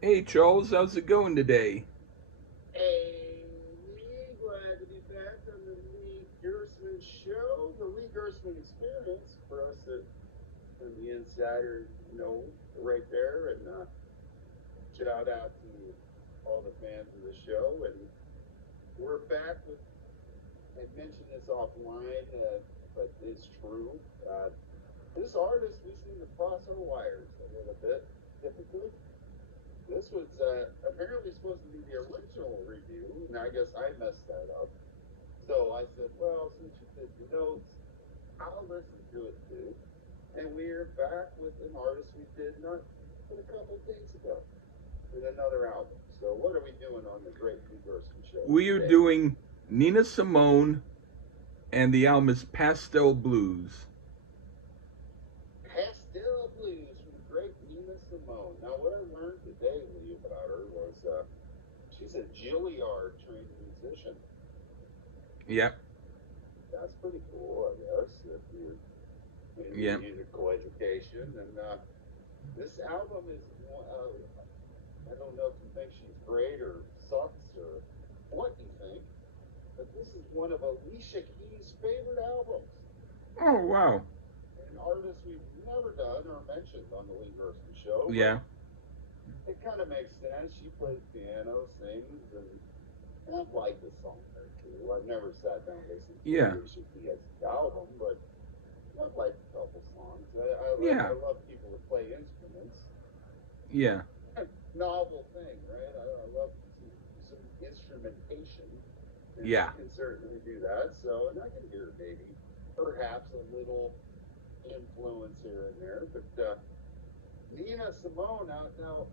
Hey Charles, how's it going today? Hey, Lee, glad to be back on the Lee Gersman Show, the Lee Gersman Experience. For us that on the insider, right there, and shout out to all the fans of the show. And we're back with, I mentioned this offline, but it's true. This artist, we seem to cross our wires a little bit, typically. This was apparently supposed to be the original review, and I guess I messed that up. So I said, well, since you did the notes, I'll listen to it too. And we're back with an artist we did not but a couple days ago with another album. So what are we doing on the Great New Gerson show We are today? doing Nina Simone, and the album is Pastel Blues. Pastel Blues from the great Nina Simone. Now, what I learned today, Lee, about her was she's a Juilliard trained musician. Yep, That's pretty cool, I guess, if you're in the yep. musical education. And this album is I don't know if you think she's great or sucks or what you think, but this is one of Alicia Keys' favorite albums. Oh wow. An artist we've never done or mentioned on the Lee Gerson show, but Yeah, it kind of makes sense. She plays piano, sings, and I've liked the song there too. I've never sat down and listened to yeah, Alicia Keys' album, but I've liked a couple songs. I yeah, love people that play instruments. yeah, Novel thing, right? I love some instrumentation, and she yeah. can certainly do that. So, and I can hear maybe perhaps a little influence here and there. But Nina Simone, now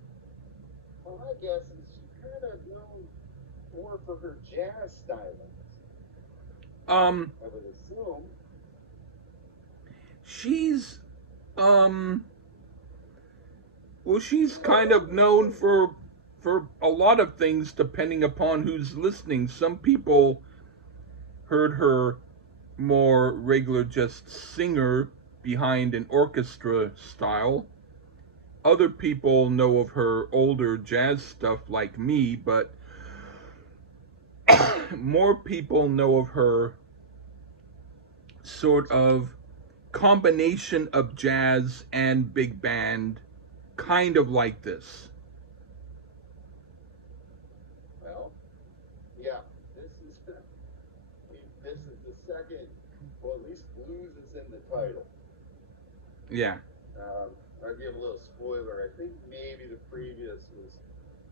my guess is she's kind of known more for her jazz stylings. Um, I would assume. she's um, well, she's kind Well, of known for a lot of things depending upon who's listening. Some people heard her more regular just singer behind an orchestra style. Other people know of her older jazz stuff like me, but more people know of her sort of combination of jazz and big band, kind of like this. well, yeah. This is this is the second. Well, at least blues is in the title. Yeah, I'll give a little spoiler. I think maybe the previous was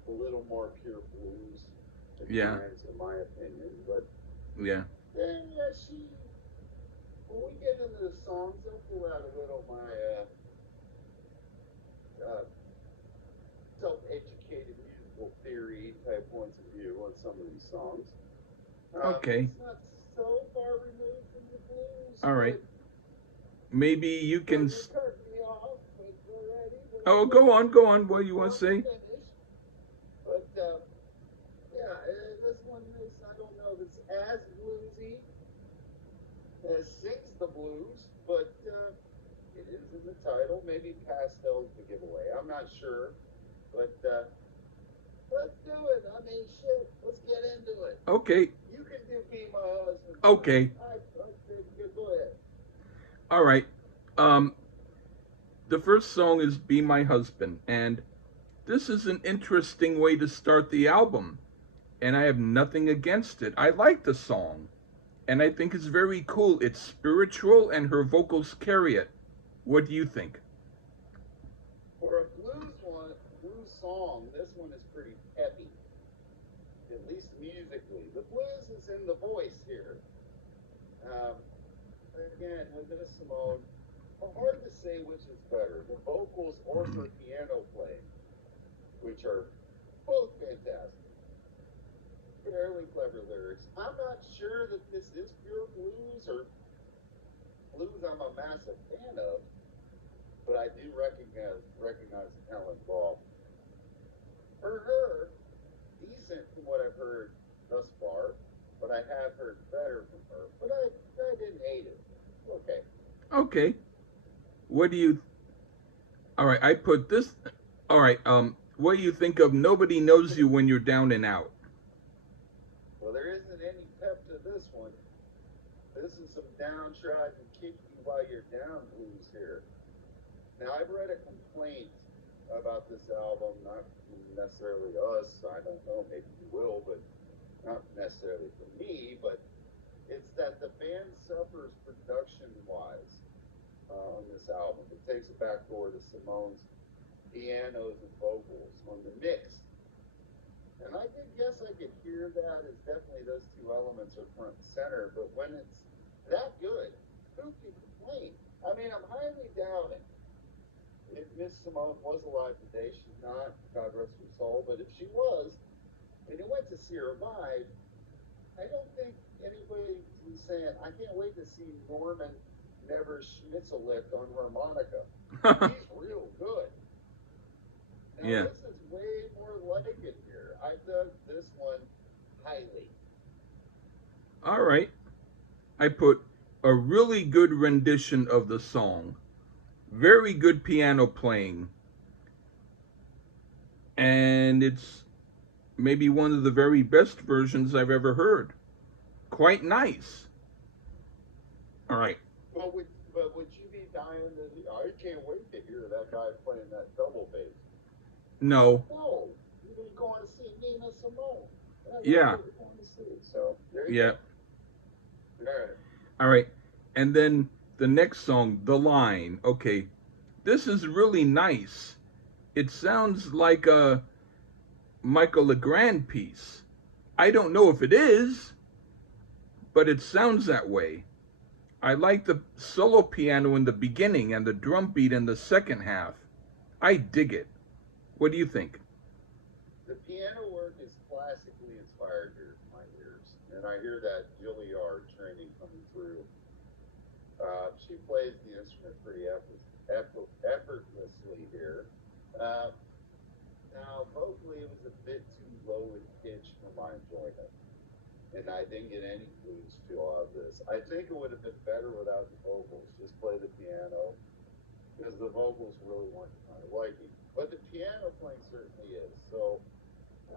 a little more pure blues at yeah, times, in my opinion. But yeah. then, yeah, when we get into the songs, I'll pull out a little of my uh, self-educated musical theory type points of view on some of these songs. Okay, It's not so far removed from the blues, all right. but Maybe you well, can. you're cutting me off. But already, Oh, let go on, go on. What do you want to let me say? finish. But yeah, this one is, I don't know if it's as bluesy as Sings the Blues, but it is in the title. Maybe Pastel's the giveaway. I'm not sure. But let's do it. I mean, shit, let's get into it. Okay, You can do Be My Husband first. okay, I think you go ahead. all right. Um, the first song is "Be My Husband," and this is an interesting way to start the album, and I have nothing against it. I like the song, and I think it's very cool. It's spiritual, and her vocals carry it. What do you think? For a blues song, this one is pretty heavy, at least musically. The blues is in the voice here. Um, again, with this Simone, hard to say which is better, the vocals or her piano playing, which are both fantastic. Fairly clever lyrics. I'm not sure that this is pure blues or blues I'm a massive fan of, but I do recognize the talent involved. For her, decent from what I've heard thus far, but I have heard better from her. But I didn't hate it. Okay. Okay, what do you? All right, I put this. All right, What do you think of Nobody Knows You When You're Down and Out? Well, there isn't any pep to this one. This is some downtrodden, kick you while you're down blues here. Now, I've read a complaint about this album, not necessarily us. I don't know, maybe you will, but not necessarily for me. But it's that the band suffers production-wise on this album. It takes it back forward to Simone's pianos and vocals on the mix. And I did guess I could hear that as definitely those two elements are front and center. But when it's that good, who can complain? I mean, I'm highly doubting if Miss Simone was alive today. She's not, God rest her soul. But if she was, and you went to see her live, I don't think anybody was saying, I can't wait to see Norman Never Schnitzelick on harmonica. He's real good. Now, Yeah. this is way more like it here. I dug this one highly. All right. I put a really good rendition of the song. Very good piano playing. And it's maybe one of the very best versions I've ever heard. Quite nice. All right. But would you be dying to? I can't wait to hear that guy playing that double bass. No. No, you've been going to see Nina Simone. Yeah. Going to see. So there you Yeah. go. All right. All right. And then the next song, The Line. Okay. This is really nice. It sounds like a Michael Legrand piece. I don't know if it is, but it sounds that way. I like the solo piano in the beginning and the drum beat in the second half. I dig it. What do you think? The piano work is classically inspired here in my ears, and I hear that Juilliard training coming through. She plays the instrument pretty effortlessly here. Now, vocally, it was a bit too low in pitch for my enjoyment, and I didn't get any blues feel out of this. I think it would have been better without the vocals. Just play the piano, because the vocals really weren't my liking. But the piano playing certainly is. So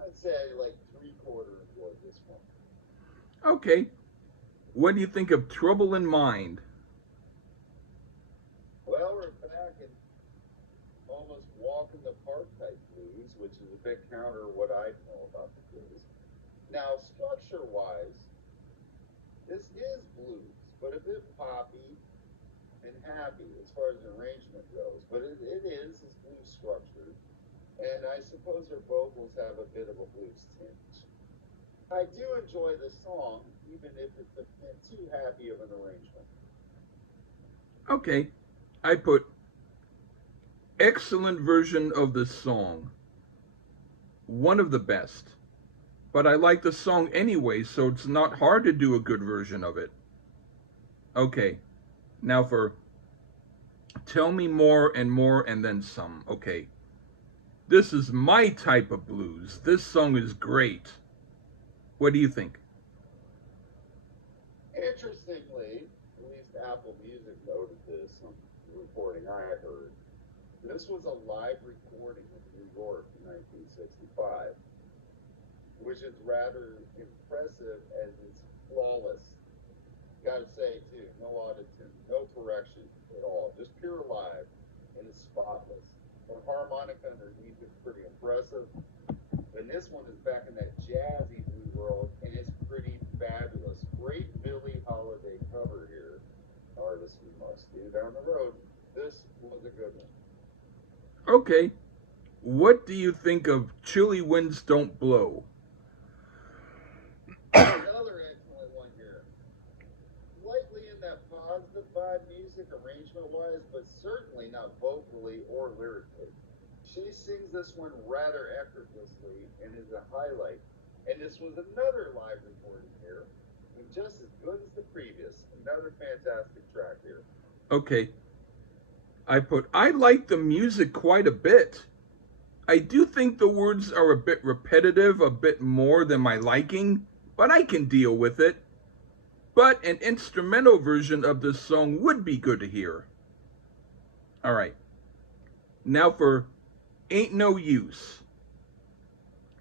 I'd say like 3/4 enjoyed this one. Okay. What do you think of Trouble in Mind? Well, we're back in almost walk in the park type blues, which is a bit counter what I know about the blues. Now, structure wise, this is blues, but a bit poppy and happy as far as arrangement goes. But it is blues structured, and I suppose her vocals have a bit of a blues tinge. I do enjoy the song, even if it's a bit too happy of an arrangement. Okay. I put excellent version of the song. One of the best. But I like the song anyway, so it's not hard to do a good version of it. Okay. Now for Tell Me More and Then Some. Okay. This is my type of blues. This song is great. What do you think? Interestingly, at least Apple Music noted this on the reporting I heard. This was a live recording in New York in 1965, which is rather impressive as it's flawless. Gotta say, too, no auto-tune, no correction at all, just pure live, and it's spotless. The harmonica underneath is pretty impressive. And this one is back in that jazzy blue world, and it's pretty fabulous. Great Billie Holiday cover here. Artist we must do down the road. This was a good one. Okay. What do you think of Chilly Winds Don't Blow? Another excellent one here. Slightly in that positive vibe music arrangement-wise, but certainly not vocally or lyrically. She sings this one rather effortlessly and is a highlight. And this was another live recording here, and just as good as the previous. Another fantastic track here. Okay. I like the music quite a bit. I do think the words are a bit repetitive, a bit more than my liking, but I can deal with it. But an instrumental version of this song would be good to hear. All right. Now for Ain't No Use.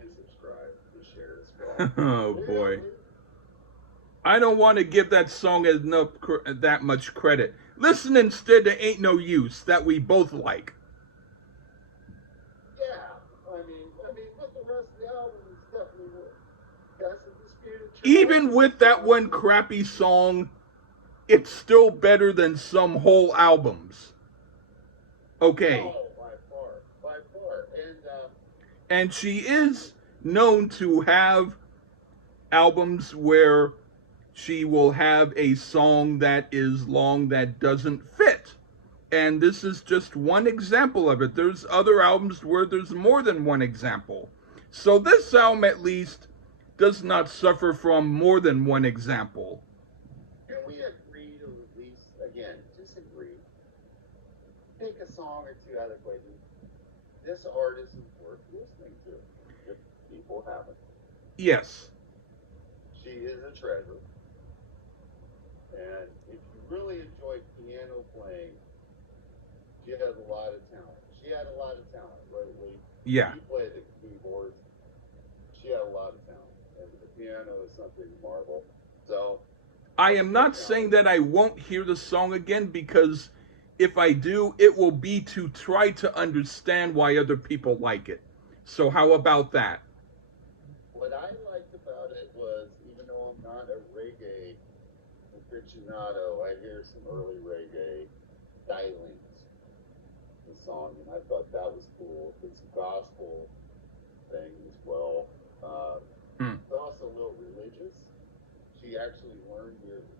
and subscribe and share as well. Oh Yeah, boy. we, I don't want to give that song that much credit. Listen instead to Ain't No Use that we both like. yeah. But the rest of the album is definitely that's a disputed Even tradition. with that one crappy song, it's still better than some whole albums. Okay. Oh, by far, and And she is known to have albums where she will have a song that is long that doesn't fit. And this is just one example of it. There's other albums where there's more than one example. So this album, at least, does not suffer from more than one example. can we agree to at least again disagree? Take a song or two out of equation. This artist is worth listening to if people haven't. Yes. She is a treasure. And if you really enjoy piano playing, she has a lot of talent. She had a lot of talent, right, Lee? Yeah. She played the keyboards. She had a lot of talent. And the piano is something to marvel. So, I am not saying that I won't hear the song again because if I do, it will be to try to understand why other people like it. So, how about that? what I liked about it was, even though I'm not a reggae aficionado, I hear some early reggae stylings in the song, and I thought that was cool. It's a gospel thing as well. Hmm. It's also a little religious. She actually learned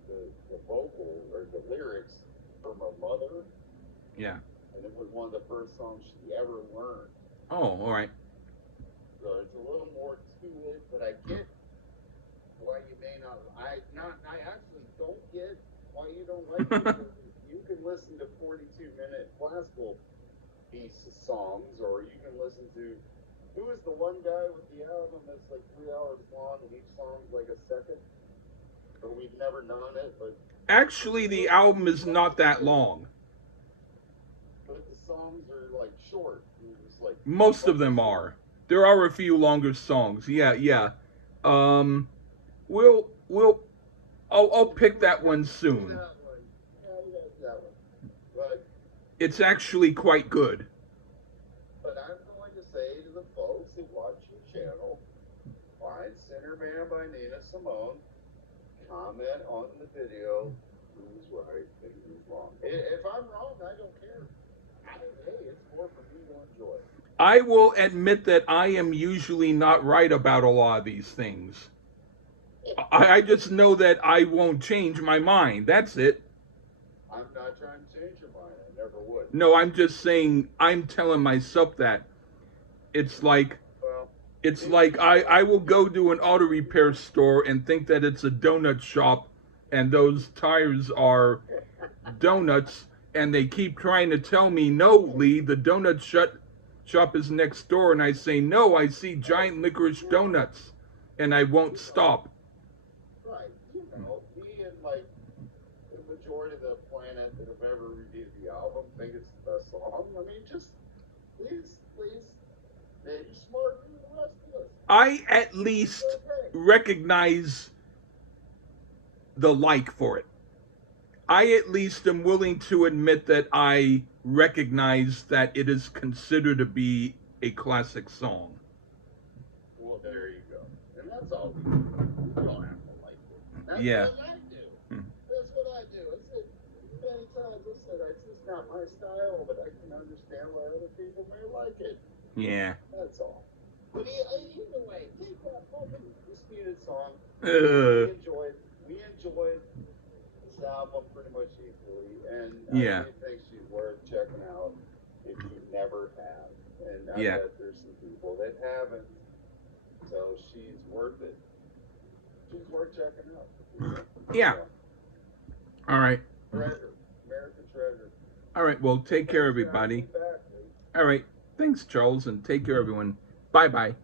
the vocal or the lyrics from her mother, Yeah. and it was one of the first songs she ever learned. Oh, all right. So it's a little more to it, but I get why you may not. I actually don't get why you don't like it. Because you can listen to 42-minute classical piece songs, or you can listen to. Who is the one guy with the album that's like 3 hours long and each song's like a second? But we've never known it. But Actually, the album is not that long. the songs are like short. It's like Most of them focus on. are. There are a few longer songs. Yeah, yeah. Um, we'll I'll pick that one soon. That one. Yeah, we got that one. But It's actually quite good. I'm going to say to the folks who watch your channel, find Sinner Man by Nina Simone, comment on the video who's right and who's wrong. If I'm wrong, I don't care. Hey, it's more for me to enjoy. I will admit that I am usually not right about a lot of these things. I just know that I won't change my mind. That's it. I'm not trying to change your mind. I never would. No, I'm just saying, I'm telling myself that. It's like, Well, I will go to an auto repair store and think that it's a donut shop and those tires are donuts, and they keep trying to tell me, no, Lee, the donut shop is next door, and I say, no, I see giant licorice donuts, and I won't stop. right. Me and like the majority of the planet that have ever reviewed the album think it's the best song. I mean, just please, maybe smarter than the rest of us. I at least recognize the like for it. I at least am willing to admit that I recognize that it is considered to be a classic song. Well, there you go. And that's all we do. We don't have to like it. That's Yeah. what I do. That's what I do. I said many times, I said, it's just not my style, but I can understand why other people may like it. Yeah. That's all. But either way, take that fucking disputed song. We enjoyed this album pretty much equally, and Yeah. I do think she's worth checking out if you never have. And I Yeah. bet there's some people that haven't, so she's worth it. She's worth checking out. Yeah. All right. Treasure, American treasure. All right. Well, take care, everybody. All right. Thanks, Charles, and take care, everyone. Bye bye.